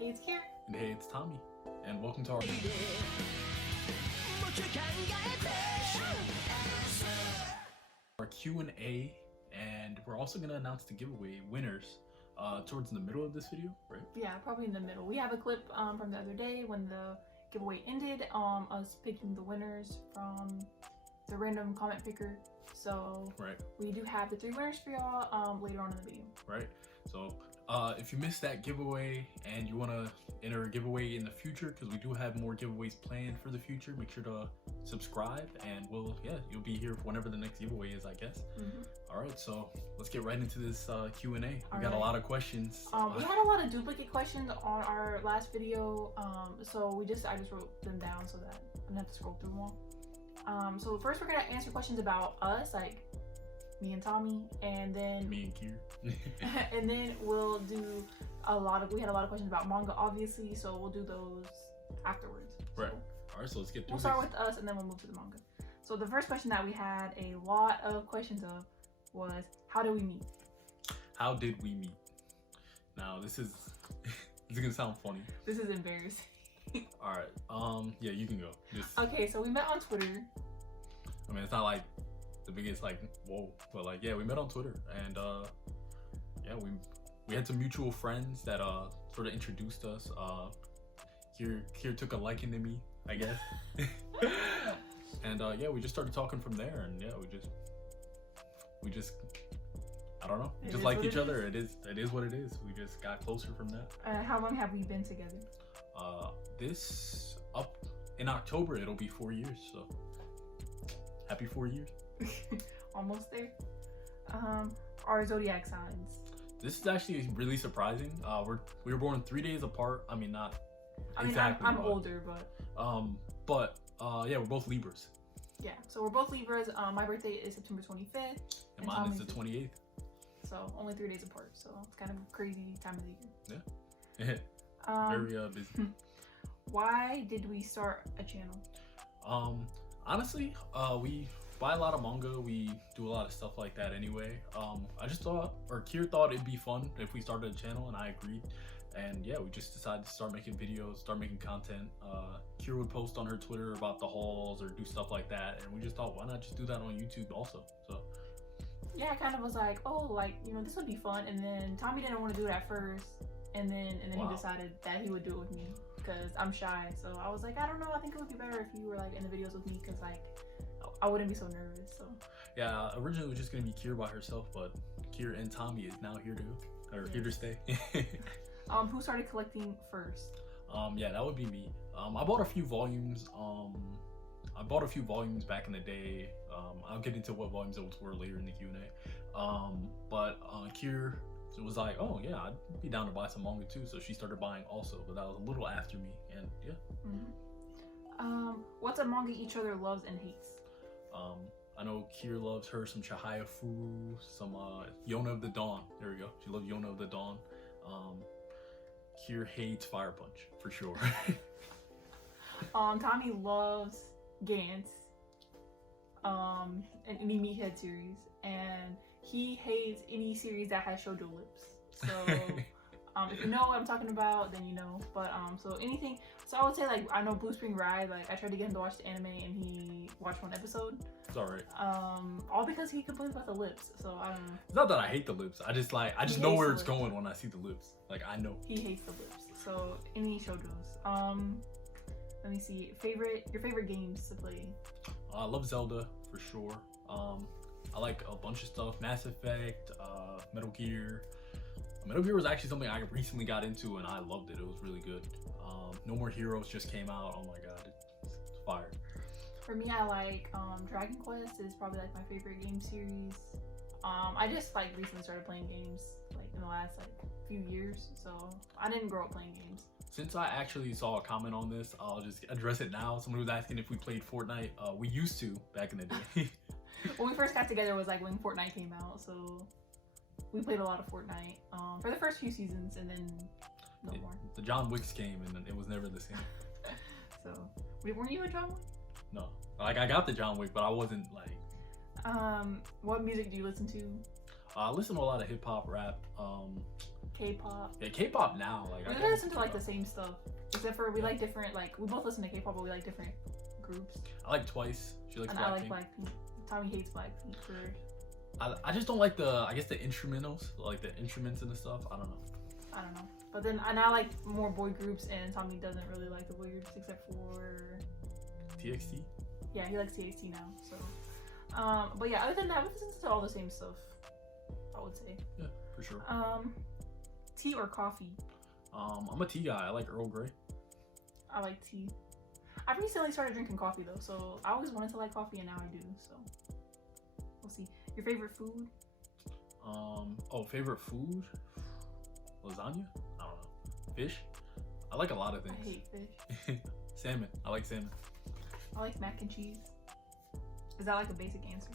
Hey, it's Kir. And hey, it's Tommy. And welcome to our Q&A. And we're also going to announce the giveaway winners towards the middle of this video, right? Yeah, probably in the middle. We have a clip from the other day when the giveaway ended, us picking the winners from the random comment picker. So right. We do have the 3 winners for y'all later on in the video. Right. So if you missed that giveaway and you want to enter a giveaway in the future, because we do have more giveaways planned for the future, make sure to subscribe and you'll be here whenever the next giveaway is, I guess. All right, so let's get right into this Q&A. We got a lot of questions. We had a lot of duplicate questions on our last video, so I just wrote them down so that I don't have to scroll through them all. So first we're gonna answer questions about us, like me and Tommy, and then me and Kir. and then we'll do we had a lot of questions about manga, obviously, so we'll do those afterwards. Right. All right, so let's get through We'll start with us and then we'll move to the manga. So the first question that we had a lot of questions of was, how did we meet? How did we meet? Now this is gonna sound funny. This is embarrassing. All right. Yeah, you can go. Okay, so we met on Twitter. I mean, it's not like the biggest whoa, but we met on Twitter, and we had some mutual friends that sort of introduced us. Kir took a liking to me, I guess. And we just started talking from there, and we just I don't know, just liked each other. It is what it is. We just got closer from that. How long have we been together? This up in October, it'll be 4 years, so happy 4 years. Almost there. Our zodiac signs. This is actually really surprising. We were born 3 days apart. I mean, not exactly. I'm older, but we're both Libras. Yeah, so we're both Libras. My birthday is September 25th. And mine is the 28th. So only 3 days apart. So it's kind of a crazy time of the year. Yeah. Very busy. Why did we start a channel? Honestly, we buy a lot of manga. We do a lot of stuff like that anyway. I just thought, or Kir thought it'd be fun if we started a channel, and I agreed. And we just decided to start making videos, start making content. Kir would post on her Twitter about the hauls or do stuff like that, and we just thought, why not just do that on YouTube also? So yeah, I kind of was like, this would be fun. And then Tommy didn't want to do it at first, and then he decided that he would do it with me because I'm shy. So I was like, I don't know, I think it would be better if you were in the videos with me, because I wouldn't be so nervous. So yeah, originally it was just gonna be Kir by herself, but Kir and Tommy is now here to stay. Who started collecting first? That would be me. I bought a few volumes. I bought a few volumes back in the day. I'll get into what volumes those were later in the Q&A. But Kir was like, oh yeah, I'd be down to buy some manga too. So she started buying also, but that was a little after me. And what's a manga each other loves and hates? I know Kir loves her some Chihaya Furu, some Yona of the Dawn. There we go. She loves Yona of the Dawn. Kir hates Fire Punch for sure. Tommy loves Gantz, and any Meathead series, and he hates any series that has shoujo lips. So if you know what I'm talking about, then you know. But so anything. So I would say I know Blue Spring Ride. I tried to get him to watch the anime, and he watched 1 episode. It's alright. All because he complains about the lips. So I don't know. It's not that I hate the lips. I just know where it's going when I see the lips. I know. He hates the lips. So any shoujos. Let me see. Your favorite games to play? I love Zelda for sure. I like a bunch of stuff. Mass Effect, Metal Gear. Metal Gear was actually something I recently got into, and I loved it. It was really good. No More Heroes just came out. Oh my god, it's fire. For me, I like Dragon Quest is probably my favorite game series. I just recently started playing games in the last few years, so I didn't grow up playing games. Since I actually saw a comment on this, I'll just address it now. Someone was asking if we played Fortnite. We used to back in the day. When we first got together was when Fortnite came out, so we played a lot of Fortnite for the first few seasons, and then no more. The John Wicks came, and it was never the same. So, weren't you a John Wick? No, I got the John Wick, but I wasn't What music do you listen to? I listen to a lot of hip hop, rap. K-pop. Yeah, K-pop now. Like We I listen to like the same stuff, except for we like different. Like we both listen to K-pop, but we like different groups. I like Twice. She likes And Blackpink. I like Blackpink. Tommy hates Blackpink for. I just don't like I guess the instrumentals, like the instruments and the stuff. I don't know. But then and I like more boy groups, and Tommy doesn't really like the boy groups except for TXT. Yeah, he likes TXT now. So, but yeah, other than that, we listen to all the same stuff. I would say. Yeah, for sure. Tea or coffee? I'm a tea guy. I like Earl Grey. I like tea. I recently started drinking coffee though, so I always wanted to like coffee, and now I do. So we'll see. Your favorite food? Favorite food? Lasagna? I don't know. Fish? I like a lot of things. I hate fish. Salmon. I like salmon. I like mac and cheese. Is that like a basic answer?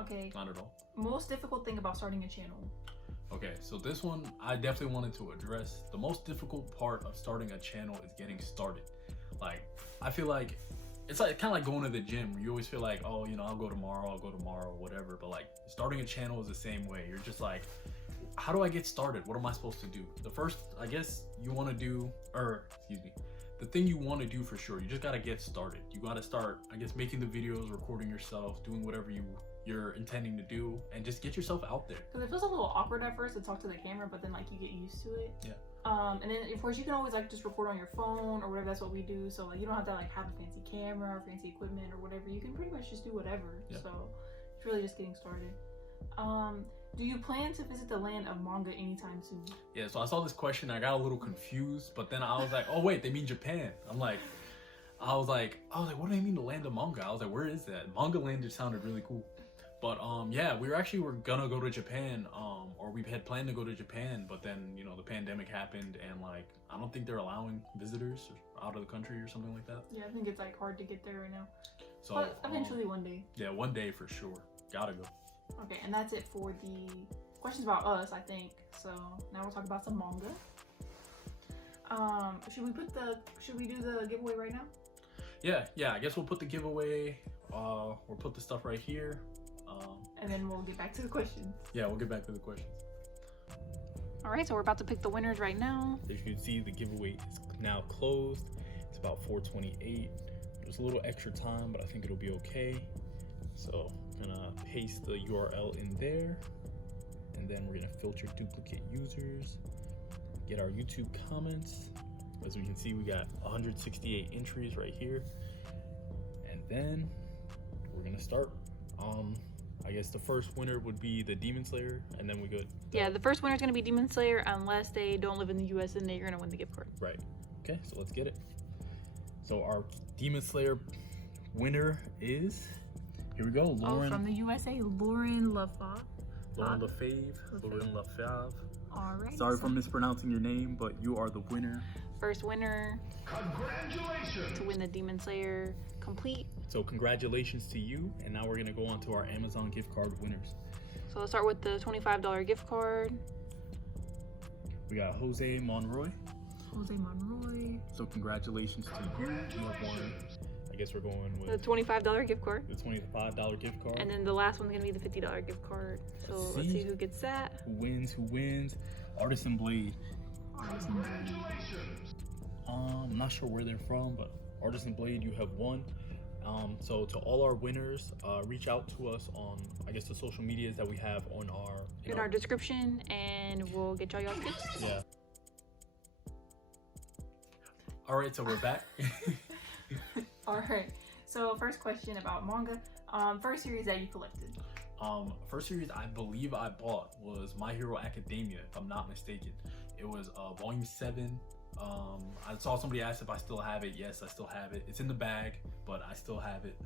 Okay. Not at all. Most difficult thing about starting a channel? Okay, so this one I definitely wanted to address. The most difficult part of starting a channel is getting started. Like, I feel like it's like kind of like going to the gym. You always feel like, oh, you know, I'll go tomorrow, whatever. But like starting a channel is the same way. You're just like, how do I get started? What am I supposed to do? The first, I guess you want to do, the thing you want to do for sure, you just got to get started. You got to start, I guess, making the videos, recording yourself, doing whatever you're intending to do, and just get yourself out there. Because it feels a little awkward at first to talk to the camera, but then like you get used to it. Yeah. And then of course you can always like just record on your phone or whatever. That's what we do. So like you don't have to like have a fancy camera or fancy equipment or whatever. You can pretty much just do whatever. Yeah. So it's really just getting started. Do you plan to visit the land of manga anytime soon? Yeah, so I saw this question, I got a little confused, but then I was like, oh wait, they mean Japan. I was like, what do they mean the land of manga? I was like, where is that? Manga land just sounded really cool. But yeah, we were gonna go to Japan, or we had planned to go to Japan, but then, you know, the pandemic happened, and like, I don't think they're allowing visitors out of the country or something like that. Yeah, I think it's like hard to get there right now. So but eventually one day. Yeah, one day for sure. Gotta go. Okay, and that's it for the questions about us, I think. So now we'll talk about some manga. Should we do the giveaway right now? Yeah, I guess we'll put the giveaway, we'll put the stuff right here. And then we'll get back to the questions. Yeah, we'll get back to the questions. All right, so we're about to pick the winners right now. As you can see, the giveaway is now closed. It's about 4:28. There's a little extra time, but I think it'll be okay. So I'm gonna paste the URL in there, and then we're gonna filter duplicate users, get our YouTube comments. As we can see, we got 168 entries right here, and then we're gonna start. I guess the first winner would be the Demon Slayer, and then we go. Yeah, the first winner is gonna be Demon Slayer unless they don't live in the US, and they're gonna win the gift card. Right. Okay, so let's get it. So our Demon Slayer winner is, here we go, Lauren. Oh, from the USA, Lauren Lafave. Lauren Lafave. All right. Sorry for mispronouncing your name, but you are the winner. First winner. Congratulations! To win the Demon Slayer complete. So congratulations to you, and now we're gonna go on to our Amazon gift card winners. So let's start with the $25 gift card. We got Jose Monroy. Jose Monroy. So congratulations to you. You have won. I guess we're going with The $25 gift card. the $25 gift card. And then the last one's gonna be the $50 gift card. So let's see who gets that. Who wins? Artisan Blade. I'm not sure where they're from, but Artisan Blade, you have won. So to all our winners, reach out to us on, I guess, the social medias that we have on in our description, and we'll get y'all gifts. Yeah. All right, so we're back. All right. So first question about manga. First series that you collected. First series I believe I bought was My Hero Academia, if I'm not mistaken. It was volume 7. I saw somebody ask if I still have it. Yes, I still have it. It's in the bag, but I still have it.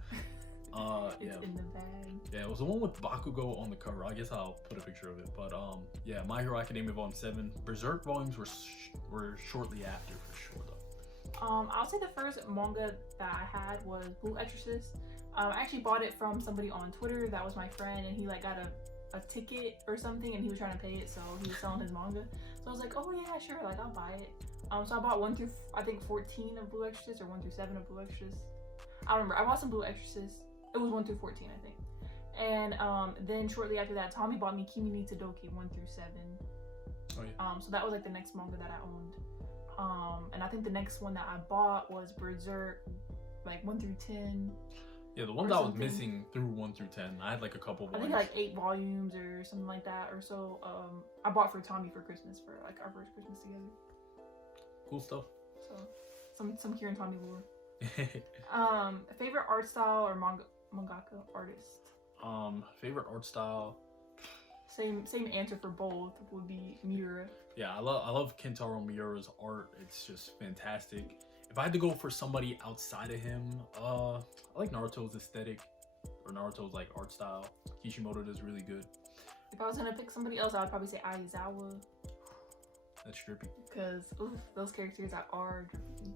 It's in the bag. Yeah, it was the one with Bakugo on the cover. I guess I'll put a picture of it. But yeah, My Hero Academia volume 7. Berserk volumes were shortly after, for sure though. I'll say the first manga that I had was Blue Exorcist. I actually bought it from somebody on Twitter that was my friend, and he like got a ticket or something, and he was trying to pay it, so he was selling his manga. So I was like, oh yeah, sure, like I'll buy it. So I bought 1 through I think 14 of Blue Exorcist, or 1 through 7 of Blue Exorcist. I don't remember. I bought some Blue Exorcist. It was 1 through 14, I think. And then shortly after that, Tommy bought me Kimi ni Todoke 1 through 7. Oh yeah. So that was like the next manga that I owned. And I think the next one that I bought was Berserk, like 1 through 10. Yeah, the ones I was missing through 1 through 10. I had like a couple volumes. I think like 8 volumes or something like that or so. I bought for Tommy for Christmas, for like our first Christmas together. Cool stuff. So some Kir and Tommy lore. Favorite art style or mangaka artist? Favorite art style. Same answer for both would be Miura. Yeah, I love Kentaro Miura's art. It's just fantastic. If I had to go for somebody outside of him, I like Naruto's aesthetic, or Naruto's like art style. Kishimoto does really good. If I was gonna pick somebody else, I would probably say Aizawa. That's trippy. Because those characters are drippy.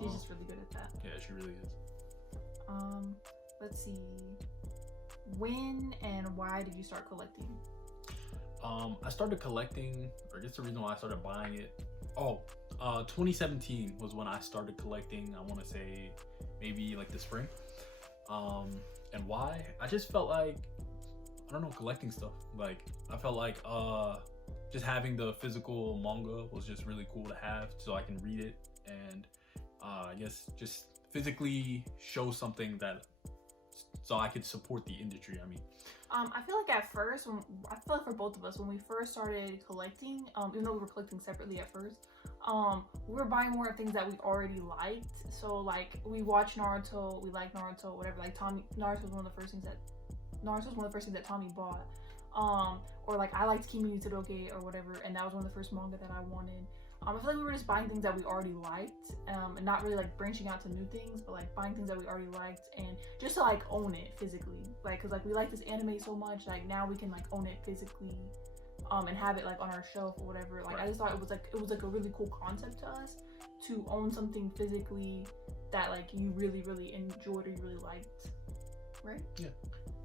She's just really good at that. Yeah, she really is. Let's see. When and why did you start collecting? I started collecting, or I guess the reason why I started buying it. 2017 was when I started collecting. I want to say maybe like the spring. And why? I just felt like, I don't know, collecting stuff. Like I felt like just having the physical manga was just really cool to have, so I can read it and I guess just physically show something that, so I could support the industry. I mean, I feel like at first, I feel like for both of us, when we first started collecting, even though we were collecting separately at first, we were buying more of things that we already liked. So like we watched Naruto, we liked Naruto, whatever. Like Naruto was one of the first things that Tommy bought. Or like I liked Kimi no Todoroki or whatever, and that was one of the first manga that I wanted. I feel like we were just buying things that we already liked, and not really like branching out to new things, but like buying things that we already liked and just to like own it physically. Like, cause like we like this anime so much, like now we can like own it physically, and have it like on our shelf or whatever. Like, right. I just thought it was like a really cool concept to us to own something physically that like you really, really enjoyed or you really liked, right? Yeah.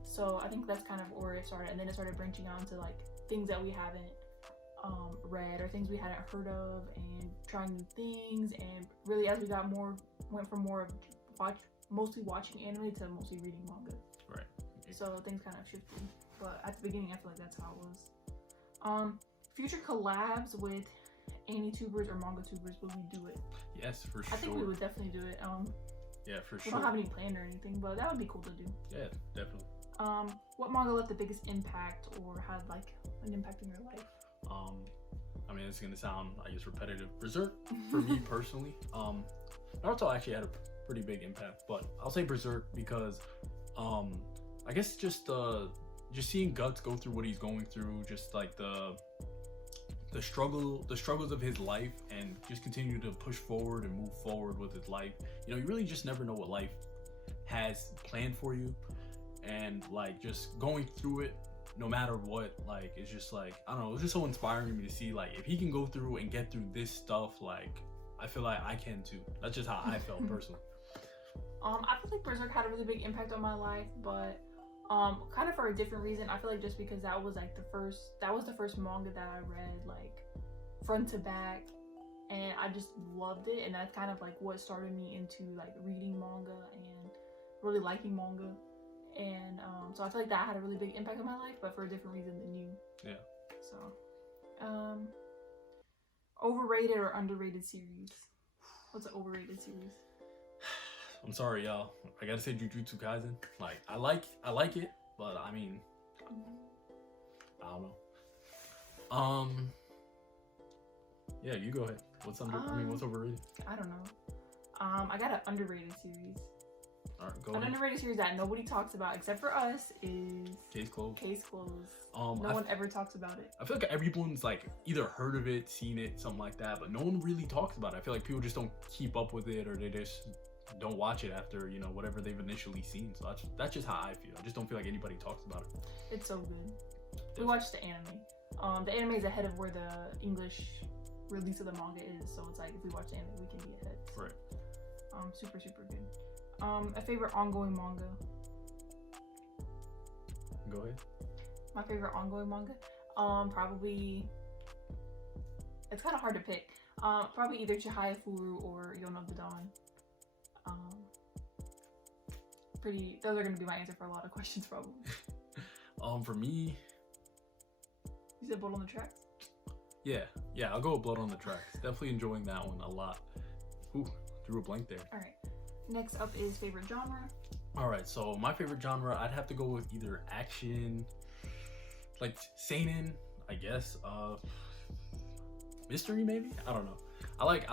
So I think that's kind of where it started, and then it started branching out into like things that we haven't read or things we hadn't heard of, and trying new things. And really, as we got went from more of mostly watching anime to mostly reading manga. Right. So things kind of shifted, but at the beginning, I feel like that's how it was. Future collabs with anime-tubers or manga-tubers, would we do it? Yes, for sure. I think we would definitely do it. Yeah, for sure. We don't have any plan or anything, but that would be cool to do. Yeah, definitely. What manga left the biggest impact or had like an impact in your life? I mean, it's gonna sound, I guess, repetitive. Berserk, for me personally. Naruto actually had a pretty big impact, but I'll say Berserk because, I guess just seeing Guts go through what he's going through, just like the struggles of his life, and just continue to push forward and move forward with his life. You know, you really just never know what life has planned for you, and like just going through it no matter what, like it's just like, I don't know, it's just so inspiring me to see like if he can go through and get through this stuff, like I feel like I can too. That's just how I felt personally. I feel like Berserk had a really big impact on my life, but kind of for a different reason. I feel like just because that was the first manga that I read like front to back, and I just loved it, and that's kind of like what started me into like reading manga and really liking manga. And so I feel like that had a really big impact on my life, but for a different reason than you. Yeah. So, overrated or underrated series? What's an overrated series? I'm sorry, y'all. I gotta say Jujutsu Kaisen. Like, I like it, but I mean, I don't know. Yeah, you go ahead. What's overrated? I don't know. I got an underrated series. All right, go An ahead. underrated series that nobody talks about except for us is Case Closed. Case Closed. No one ever talks about it. I feel like everyone's like either heard of it, seen it, something like that, but no one really talks about it. I feel like people just don't keep up with it, or they just don't watch it after, you know, whatever they've initially seen. So that's just how I feel. I just don't feel like anybody talks about it. It's so good. We watched the anime. The anime is ahead of where the English release of the manga is, so it's like if we watch the anime, we can be ahead. Right. Super good. A favorite ongoing manga. Go ahead. My favorite ongoing manga. Probably. It's kind of hard to pick. Probably either Chihaya Furu or Yon of the Dawn. Those are gonna be my answer for a lot of questions, probably. For me. You said Boat on the Tracks? Yeah, I'll go with Blood on the Tracks. Definitely enjoying that one a lot. Ooh, drew a blank there. All right. Next up is favorite genre. All right, so my favorite genre, I'd have to go with either action, like seinen, I guess. Mystery maybe. I don't know. I like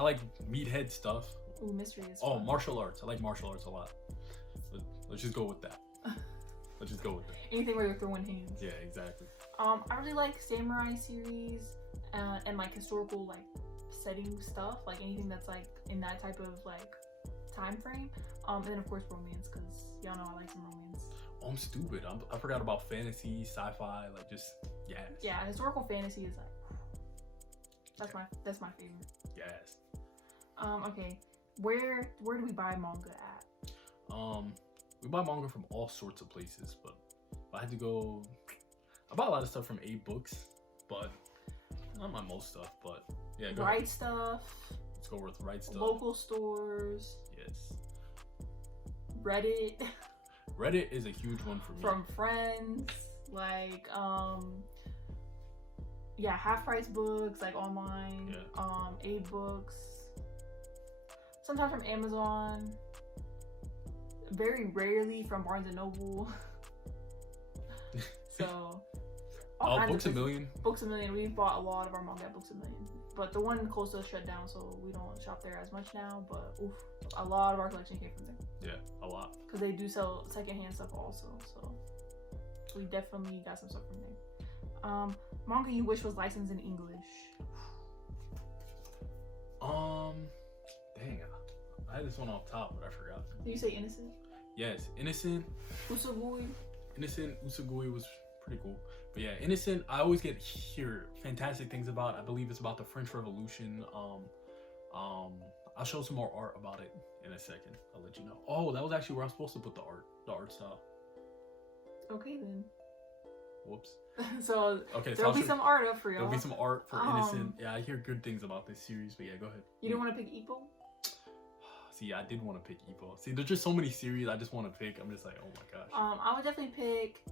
meathead stuff. Ooh, mystery is. Oh, fun. martial arts. I like martial arts a lot. Let's just go with that. Let's just go with that. Anything where you're throwing hands. Yeah, exactly. I really like samurai series and like historical like setting stuff, like anything that's like in that type of like time frame. And then of course romance, because y'all know I like some romance. Oh, I'm stupid. I forgot about fantasy, sci-fi, like just yes. Yeah, historical fantasy is like that's my favorite. Yes. Okay, where do we buy manga at? We buy manga from all sorts of places, but if I had to go, I buy a lot of stuff from Books, but not my most stuff. But yeah, go Right ahead. Stuff. Let's go with Right Stuff. Local stores. Yes. Reddit. Reddit is a huge one for me. From friends, like yeah, half price books like online. Yeah. Books. Sometimes from Amazon. Very rarely from Barnes and Noble. So Books A Million. Books A Million. We've bought a lot of our manga at Books A Million, but the one close to us shut down, so we don't shop there as much now. But oof, a lot of our collection came from there. Yeah, a lot. Because they do sell secondhand stuff also, so we definitely got some stuff from there. Manga you wish was licensed in English. Dang, I had this one off top, but I forgot. Did you say Innocent? Yes, Innocent. Usugui. Usugui was pretty cool. But yeah, Innocent, I always hear fantastic things about. I believe it's about the French Revolution. I'll show some more art about it in a second. I'll let you know. Oh, that was actually where I'm supposed to put the art style. Okay then. Whoops. So okay, there'll be some art up for y'all. There'll be some art for Innocent. Yeah, I hear good things about this series, but yeah, go ahead. You didn't want to pick Ippo? See, I did want to pick Ippo. See, there's just so many series I just want to pick. I'm just like, oh my gosh. I would definitely pick.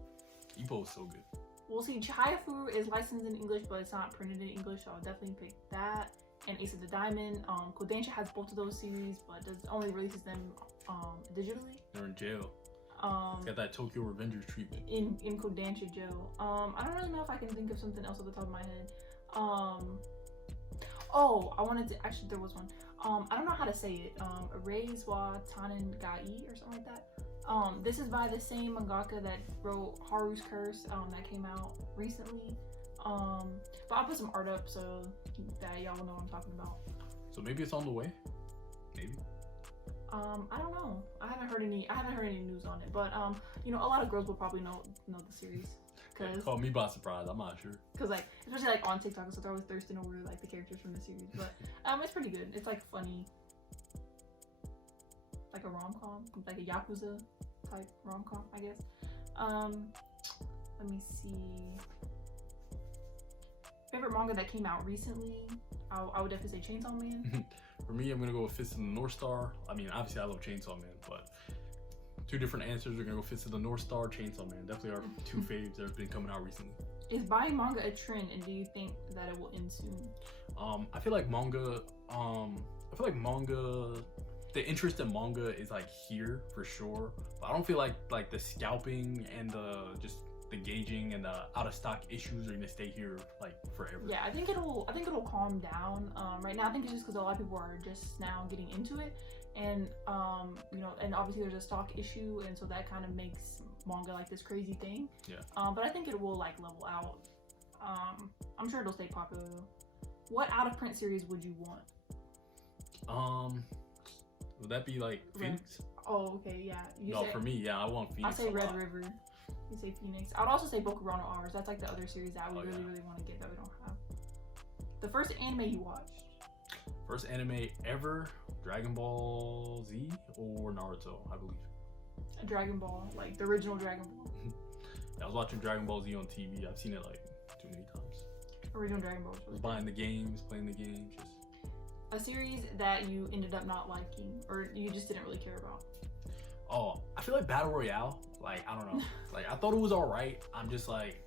Ippo is so good. We'll see. Chihayafu is licensed in English, but it's not printed in English, so I'll definitely pick that. And Ace of the Diamond. Kodansha has both of those series, but does only releases them digitally. They're in jail. It's got that Tokyo Revengers treatment. In Kodansha jail. I don't really know if I can think of something else off the top of my head. Oh, I wanted to actually. There was one. I don't know how to say it. Reizwa Tannen Gai or something like that. This is by the same mangaka that wrote Haru's Curse. That came out recently. But I'll put some art up so that y'all will know what I'm talking about. So maybe it's on the way. Maybe. I don't know. I haven't heard any news on it. But you know, a lot of girls will probably know the series. Cause caught me by surprise. I'm not sure. Cause like, especially like on TikTok, so they're always thirsting over like the characters from the series. But it's pretty good. It's like funny, like a rom-com, like a Yakuza type rom-com, I guess. Let me see. Favorite manga that came out recently? I would definitely say Chainsaw Man. For me, I'm gonna go with Fist of the North Star. I mean, obviously I love Chainsaw Man, but two different answers. We're gonna go Fist of the North Star, Chainsaw Man. Definitely our two faves that have been coming out recently. Is buying manga a trend, and do you think that it will end soon? I feel like manga. The interest in manga is like here for sure, but I don't feel like the scalping and the gauging and the out of stock issues are gonna stay here like forever. Yeah, I think it'll calm down. Right now, I think it's just because a lot of people are just now getting into it, and you know, and obviously there's a stock issue, and so that kind of makes manga like this crazy thing. Yeah. But I think it will like level out. I'm sure it'll stay popular though. What out of print series would you want? Would that be like Phoenix? Oh, okay, yeah. For me, yeah, I want Phoenix. I'll say Red River. You say Phoenix. I'd also say Bokurano Hours. That's like the other series that we really want to get that we don't have. The first anime you watched? First anime ever, Dragon Ball Z or Naruto, I believe. Dragon Ball, like the original Dragon Ball. I was watching Dragon Ball Z on TV. I've seen it like too many times. Original Dragon Ball. I was buying the games, playing the games. A series that you ended up not liking, or you just didn't really care about. Oh, I feel like Battle Royale. Like, I don't know. Like, I thought it was alright. I'm just like,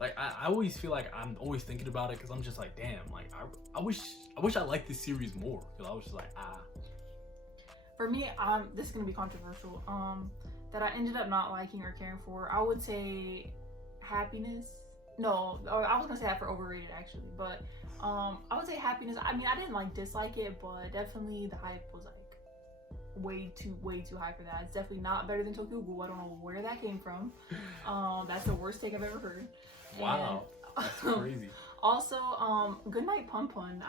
like I always feel like I'm always thinking about it because I'm just like, damn, like I wish I liked this series more because I was just like, ah. For me, this is gonna be controversial. That I ended up not liking or caring for. I would say Happiness. No, I was gonna say that for overrated actually, but I would say Happiness. I mean, I didn't like dislike it, but definitely the hype was like way too high for that. It's definitely not better than Tokyo Ghoul. I don't know where that came from. That's the worst take I've ever heard. Wow, that's crazy. Also, Goodnight Pun Pun.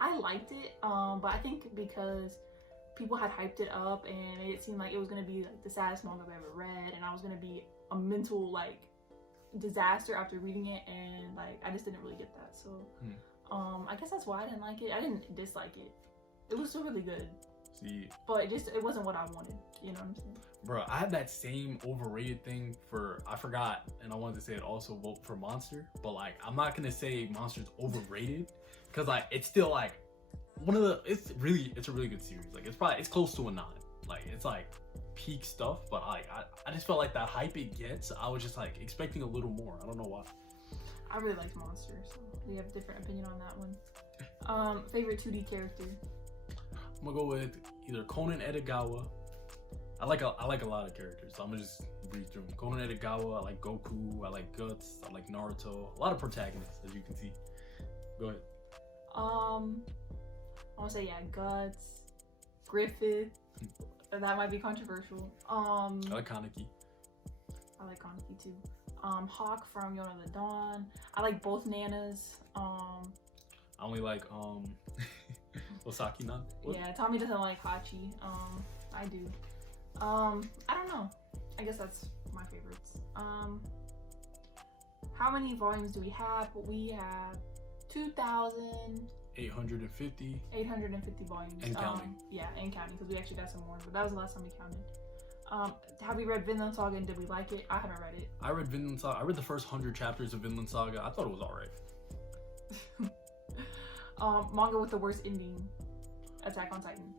I liked it, but I think because people had hyped it up and made it seem like it was gonna be like the saddest manga I've ever read, and I was gonna be a mental like disaster after reading it, and like I just didn't really get that. So, I guess that's why I didn't like it. I didn't dislike it. It was still really good. See, but it wasn't what I wanted. You know what I'm saying? Bro, I had that same overrated thing for, I forgot, and I wanted to say it also vote for Monster, but like I'm not gonna say Monster's overrated because like it's still like it's a really good series. Like it's close to a 9. Like it's like peak stuff, but I just felt like that hype it gets, I was just like expecting a little more. I don't know why. I really liked Monster, so we have a different opinion on that one. Favorite 2D character? I'm gonna go with either Conan Edogawa. I like a lot of characters, so I'm gonna just read through them. Conan Edogawa, I like Goku, I like Guts, I like Naruto. A lot of protagonists, as you can see. Go ahead. I want to say Guts, Griffith. That might be controversial. I like Kaneki. I like Kaneki too. Hawk from Yona the Dawn. I like both Nanas. I only like Osaki-nan. Yeah, Tommy doesn't like Hachi. I do. I don't know. I guess that's my favorites. How many volumes do we have? We have 2,850 volumes. And counting. Yeah, and counting, because we actually got some more, but that was the last time we counted. Have we read Vinland Saga and did we like it? I haven't read it. I read Vinland Saga. I read the first 100 chapters of Vinland Saga. I thought it was alright. Manga with the worst ending. Attack on Titan.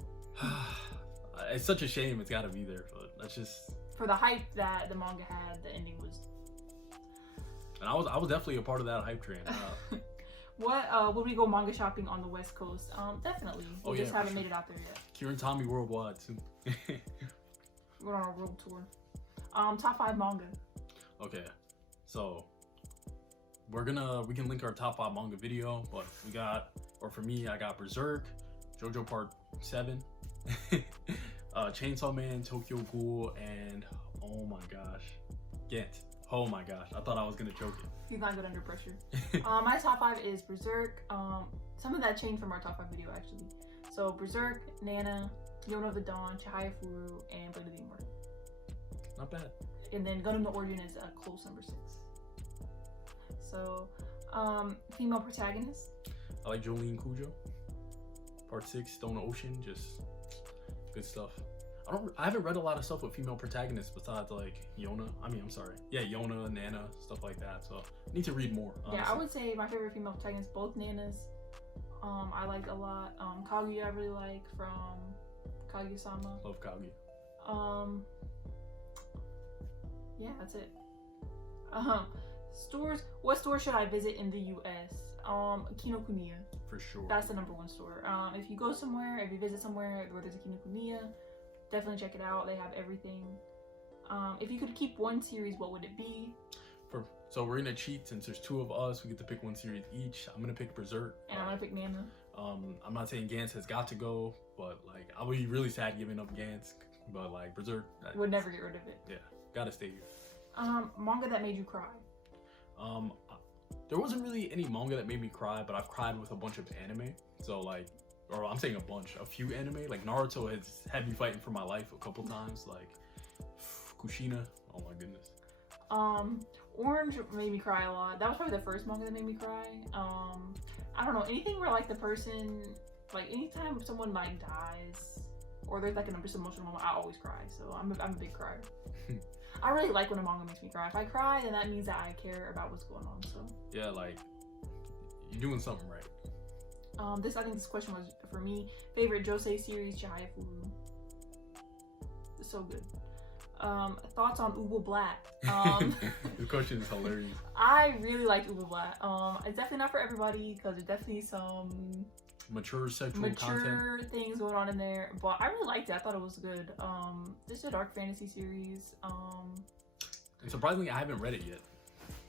It's such a shame it's gotta be there, but that's just... For the hype that the manga had, the ending was... And I was definitely a part of that hype train. Would we go manga shopping on the West Coast? Definitely. We just haven't made it out there yet. Kir and Tommy worldwide too. We're on a world tour. Top 5 manga. Okay, so we can link our top 5 manga video, but for me, I got Berserk, JoJo Part 7, Chainsaw Man, Tokyo Ghoul, and oh my gosh, Gant. Oh my gosh, I thought I was gonna choke it. He's not good under pressure. My top 5 is Berserk. Some of that changed from our top 5 video actually. So Berserk, Nana, Yona of the Dawn, Chihaya Furu, and Blade of the Immortal. Not bad. And then Gundam the Origin is a close number 6. So, female protagonist. I like Jolene Cujo. Part 6, Stone Ocean, just good stuff. I haven't read a lot of stuff with female protagonists besides like Yona. Yona, Nana, stuff like that. So I need to read more. Honestly. Yeah, I would say my favorite female protagonists, both Nanas. I like a lot. Kaguya I really like from Kaguya-sama. Love Kaguya. Yeah, that's it. Stores. What store should I visit in the US? Kinokuniya. For sure. That's the #1 store. If you go somewhere, if you visit somewhere where there's a Kinokuniya, definitely check it out. They have everything. If you could keep one series, what would it be? So we're gonna cheat since there's 2 of us. We get to pick one series each. I'm gonna pick Berserk. And I'm gonna pick Nana. I'm not saying Gantz has got to go, but like I would be really sad giving up Gantz. But like Berserk, would never get rid of it. Yeah, gotta stay here. Manga that made you cry. There wasn't really any manga that made me cry, but I've cried with a bunch of anime. So like, or I'm saying a few anime. Like Naruto has had me fighting for my life a couple times. Like Kushina, oh my goodness. Orange made me cry a lot. That was probably the first manga that made me cry. I don't know, anything where like the person, like anytime someone like dies or there's like an emotional moment, I always cry. So I'm a big crier. I really like when a manga makes me cry. If I cry, then that means that I care about what's going on. So yeah, like you're doing something right. I think this question was for me. Favorite Josei series, Chihaya Furu. It's so good. Thoughts on Uber Black? This question is hilarious. I really like Uber Black. It's definitely not for everybody because there's definitely some Mature sexual content things going on in there, but I really liked it. I thought it was good. This is a dark fantasy series. And surprisingly, I haven't read it yet.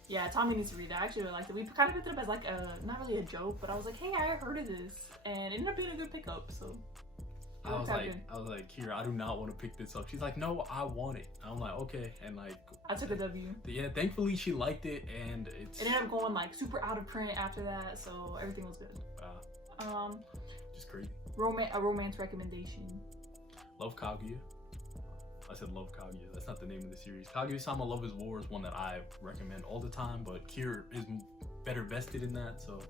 Yeah, Tommy needs to read it. I actually really liked it. We kind of picked it up as like not really a joke, but I was like, hey, I heard of this, and it ended up being a good pickup. So I was like, Kira, I do not want to pick this up. She's like, no, I want it. I'm like, okay, and like I took a W. Yeah, thankfully she liked it, and it ended up going like super out of print after that, so everything was good. Just crazy. A romance recommendation. Love Kaguya. I said Love Kaguya. That's not the name of the series. Kaguya-sama Love is War is one that I recommend all the time, but Kira is better vested in that, so.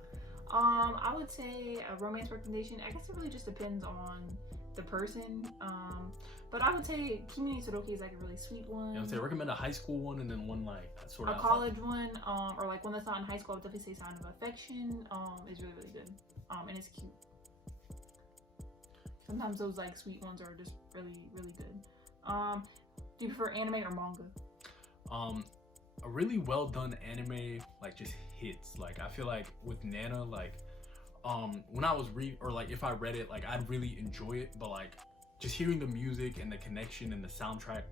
I would say a romance recommendation. I guess it really just depends on the person. But I would say Kimi ni Todoroki is like a really sweet one. Yeah, I would say recommend a high school one and then one like sort of a college one, or like one that's not in high school. I would definitely say Sign of Affection. Is really really good. And it's cute. Sometimes those like sweet ones are just really really good. Do you prefer anime or manga? A really well done anime like just hits. Like I feel like with Nana, like when I was if I read it, like I'd really enjoy it, but like just hearing the music and the connection and the soundtrack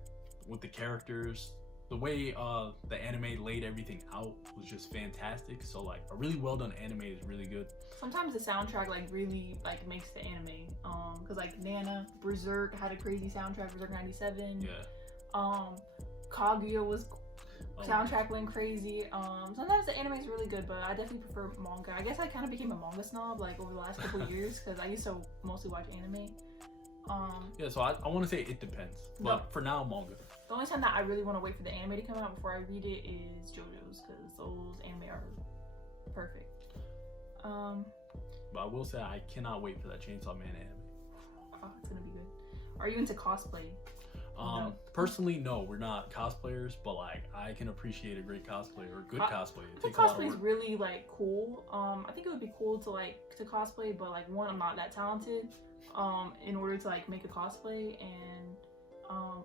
with the characters, the way the anime laid everything out was just fantastic. So like a really well done anime is really good. Sometimes the soundtrack like really like makes the anime, because like Nana, Berserk had a crazy soundtrack, Berserk 97. Yeah. Kaguya was soundtrack went crazy. Sometimes the anime is really good, but I definitely prefer manga. I guess I kind of became a manga snob like over the last couple of years because I used to mostly watch anime. Yeah, so I want to say it depends, but for now, manga. The only time that I really want to wait for the anime to come out before I read it is JoJo's, because those anime are perfect. But I will say I cannot wait for that Chainsaw Man anime. Oh, it's gonna be good. Are you into cosplay? No. Personally, no, we're not cosplayers, but like I can appreciate a great cosplay or a good cosplay. I think cosplay is really like cool. I think it would be cool to cosplay, but like one, I'm not that talented. In order to like make a cosplay, and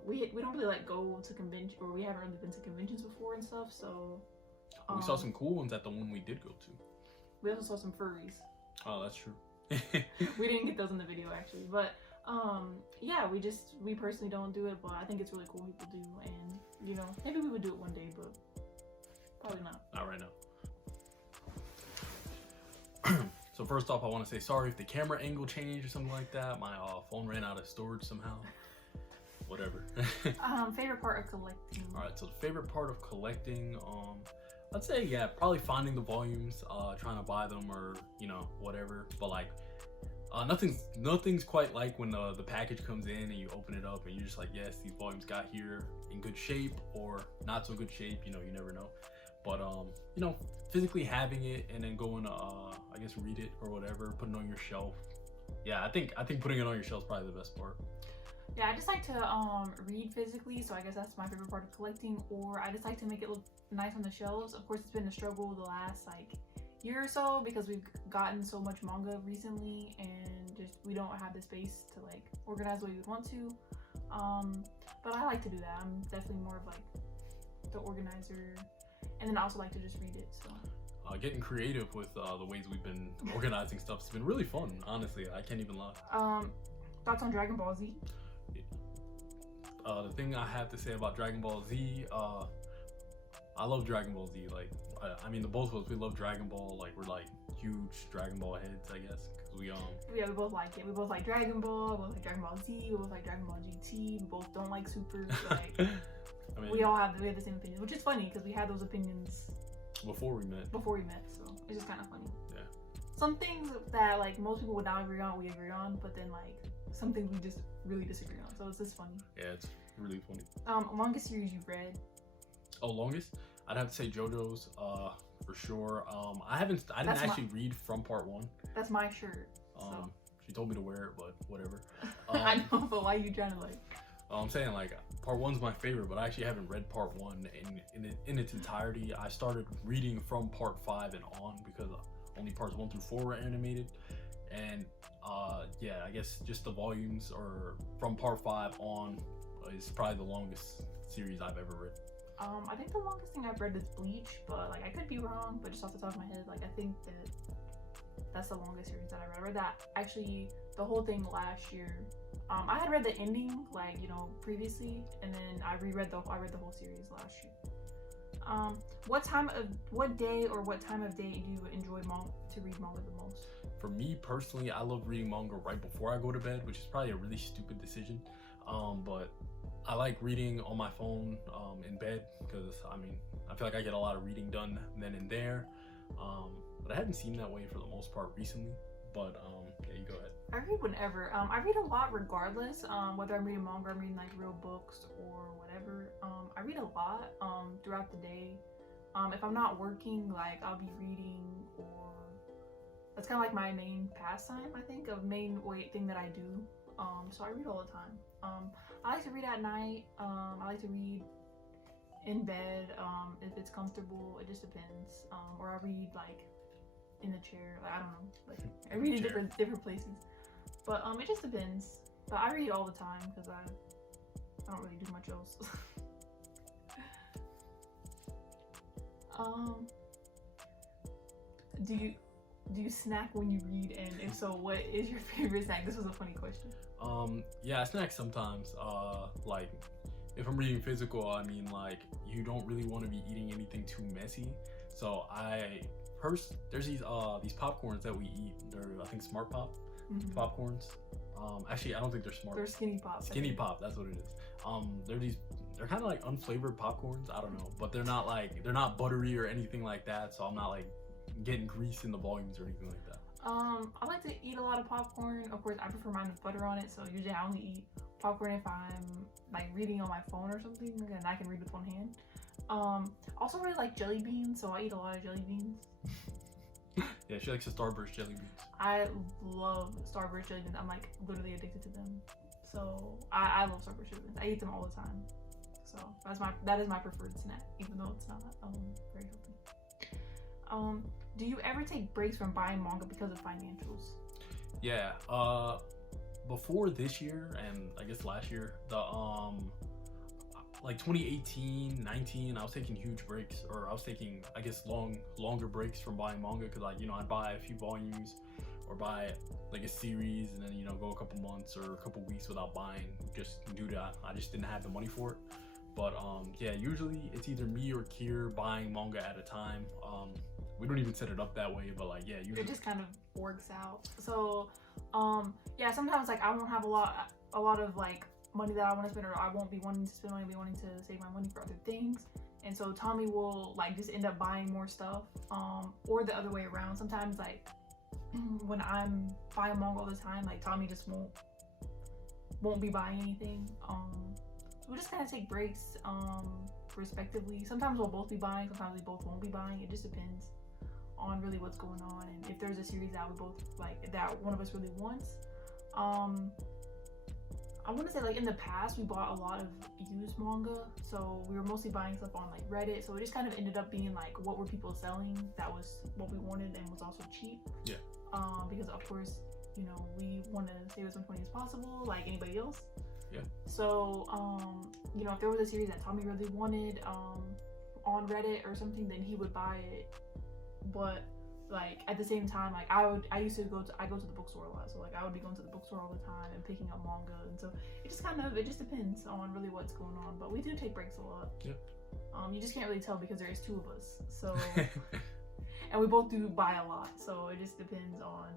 we don't really like go to convention, or we haven't really been to conventions before and stuff. So we saw some cool ones at the one we did go to. We also saw some furries. Oh, that's true. We didn't get those in the video actually, but yeah, we personally don't do it, but I think it's really cool people do, and you know, maybe we would do it one day, but probably not. Not right now. So first off, I want to say sorry if the camera angle changed or something like that. My phone ran out of storage somehow. Whatever. Favorite part of collecting. All right, so the favorite part of collecting, I'd say yeah, probably finding the volumes, trying to buy them, or you know, whatever. But like, nothing's quite like when the package comes in and you open it up and you're just like, yes, these volumes got here in good shape or not so good shape. You know, you never know. But you know, physically having it and then going to I guess read it or whatever, putting it on your shelf. Yeah, I think putting it on your shelf is probably the best part. Yeah, I just like to read physically, so I guess that's my favorite part of collecting. Or I just like to make it look nice on the shelves. Of course, it's been a struggle the last like year or so because we've gotten so much manga recently, and just we don't have the space to like organize the way we want to. But I like to do that. I'm definitely more of like the organizer. And then I also like to just read it, so. Getting creative with the ways we've been organizing stuff has been really fun, honestly. I can't even lie. Thoughts on Dragon Ball Z? The thing I have to say about Dragon Ball Z, I love Dragon Ball Z. Like, I mean, the both of us, we love Dragon Ball. Like, we're like huge Dragon Ball heads, I guess. Cause we Yeah, we both like it. We both like Dragon Ball. We both like Dragon Ball Z. We both like Dragon Ball GT. We both don't like Super. Like, I mean, we have the same opinions, which is funny because we had those opinions before we met. So it's just kind of funny. Yeah. Some things that like most people would not agree on, we agree on, but then like some things we just really disagree on. So it's just funny. Yeah, it's really funny. Longest series you've read? Oh, longest? I'd have to say JoJo's, for sure. I didn't actually read from part 1. That's my shirt. So. She told me to wear it, but whatever. I know, but why are you trying to like? I'm saying like part 1's my favorite, but I actually haven't read part 1 in its entirety. I started reading from part 5 and on because only parts 1 through 4 were animated, and yeah, I guess just the volumes or from part 5 on is probably the longest series I've ever read. I think the longest thing I've read is Bleach, but like I could be wrong, but just off the top of my head, like I think that's the longest series that I read. I read that actually the whole thing last year. I had read the ending like, you know, previously, and then I read the whole series last year. What day or what time of day do you enjoy to read manga the most? For me personally, I love reading manga right before I go to bed, which is probably a really stupid decision. But I like reading on my phone in bed because I mean I feel like I get a lot of reading done then and there. But I haven't seen that way for the most part recently. But yeah, you go ahead. I read whenever. I read a lot regardless. Whether I'm reading manga, I'm reading like real books or whatever. I read a lot throughout the day. If I'm not working, like I'll be reading, or that's kind of like my main pastime. I think a main thing that I do. So I read all the time. I like to read at night. I like to read in bed if it's comfortable. It just depends. Or I read like in the chair. Like, I don't know. Like I read in different places. But it just depends. But I read all the time because I don't really do much else. Do you snack when you read, and if so, what is your favorite snack? This was a funny question. Yeah, I snack sometimes. Like if I'm reading physical, I mean like you don't really want to be eating anything too messy. So there's these popcorns that we eat. They're I think Smart Pop popcorns. Actually I don't think they're Smart. They're Skinny Pop. Skinny Pop, that's what it is. They're kind of like unflavored popcorns. I don't know, but they're not buttery or anything like that. So I'm not like getting grease in the volumes or anything like that. I like to eat a lot of popcorn. Of course, I prefer mine with butter on it. So usually I only eat popcorn if I'm like reading on my phone or something, and I can read with one hand. Also really like jelly beans, so I eat a lot of jelly beans. Yeah, she likes the Starburst jelly beans. I love Starburst jelly beans. I'm like literally addicted to them. So I love Starburst jelly beans. I eat them all the time. So that is my preferred snack, even though it's not very healthy. Do you ever take breaks from buying manga because of financials? Yeah. Before this year and I guess last year, like 2018, 19, I was taking huge breaks, or I was taking I guess longer breaks from buying manga because like, you know, I'd buy a few volumes or buy like a series and then, you know, go a couple months or a couple weeks without buying just due to I just didn't have the money for it. But yeah, usually it's either me or Kir buying manga at a time. We don't even set it up that way, but like yeah, usually it just kind of works out. So yeah, sometimes like I won't have a lot of like money that I want to spend, or I won't be wanting to spend money, be wanting to save my money for other things. And so Tommy will like just end up buying more stuff, or the other way around. Sometimes like when I'm buying manga all the time, like Tommy just won't be buying anything. We just kind of take breaks respectively. Sometimes we'll both be buying, sometimes we both won't be buying. It just depends on really what's going on, and if there's a series that we both like, that one of us really wants. I want to say like in the past we bought a lot of used manga, so we were mostly buying stuff on like Reddit, so it just kind of ended up being like what were people selling that was what we wanted and was also cheap. Yeah. Because of course, you know, we want to save as much money as possible like anybody else. Yeah. So you know, if there was a series that Tommy really wanted on Reddit or something, then he would buy it. But like at the same time, like I go to the bookstore a lot, so like I would be going to the bookstore all the time and picking up manga, and so it just depends on really what's going on. But we do take breaks a lot. Yeah. You just can't really tell because there is two of us, so and we both do buy a lot, so it just depends on,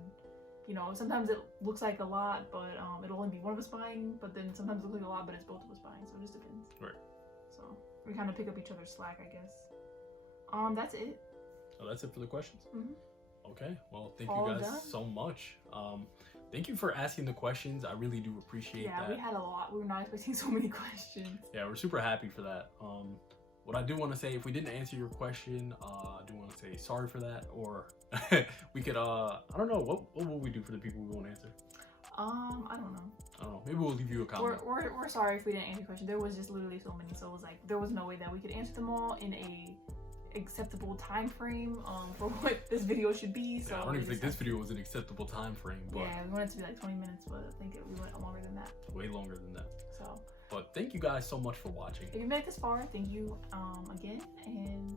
you know, sometimes it looks like a lot, but it'll only be one of us buying, but then sometimes it looks like a lot, but it's both of us buying, so it just depends. Right. So we kind of pick up each other's slack, I guess. That's it. Oh, that's it for the questions? Mm-hmm. Okay, well, thank All you guys done. so much. Thank you for asking the questions. I really do appreciate that. Yeah, we had a lot. We were not expecting so many questions. Yeah, we're super happy for that. What I do want to say, if we didn't answer your question, I do want to say sorry for that, or we could, I don't know, what will we do for the people we won't answer? I don't know. Maybe we'll leave you a comment. We're sorry if we didn't answer your question. There was just literally so many, so it was like there was no way that we could answer them all in acceptable time frame for what this video should be. So yeah, I don't even think this video was an acceptable time frame, but yeah, we wanted it to be like 20 minutes, but I think we went longer than that. Way longer than that. So, but thank you guys so much for watching. if you made it this far, thank you again, and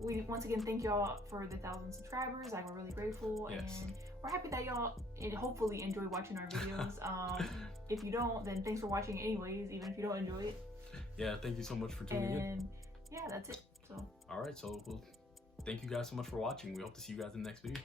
we once again thank y'all for the 1,000 subscribers. Like, we're really grateful, Yes. and we're happy that y'all hopefully enjoy watching our videos. If you don't, then thanks for watching anyways, even if you don't enjoy it. Yeah, thank you so much for tuning in. And yeah, that's it. So All right, so thank you guys so much for watching. We hope to see you guys in the next video.